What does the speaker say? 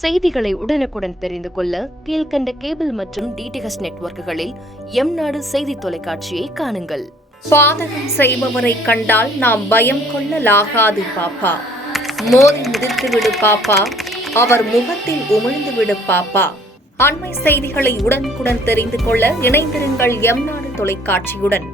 செய்திகளை உடனுக்குடன் தெரிந்து கொள்ள கீழ்கண்ட கேபிள் மற்றும் டிடிஎச் நெட்வொர்க்குகளில் எம் நாடு செய்தி தொலைக்காட்சியை காணுங்கள். பாதகம் செய்பவரை கண்டால் நாம் பயம் கொள்ளலாகாது பாப்பா. மோதி மிதித்துவிடு பாப்பா, அவர் முகத்தில் உமிழ்ந்துவிடு பாப்பா. அண்மை செய்திகளை உடனுக்குடன் தெரிந்து கொள்ள இணைந்திருங்கள் எம் நாடு தொலைக்காட்சியுடன்.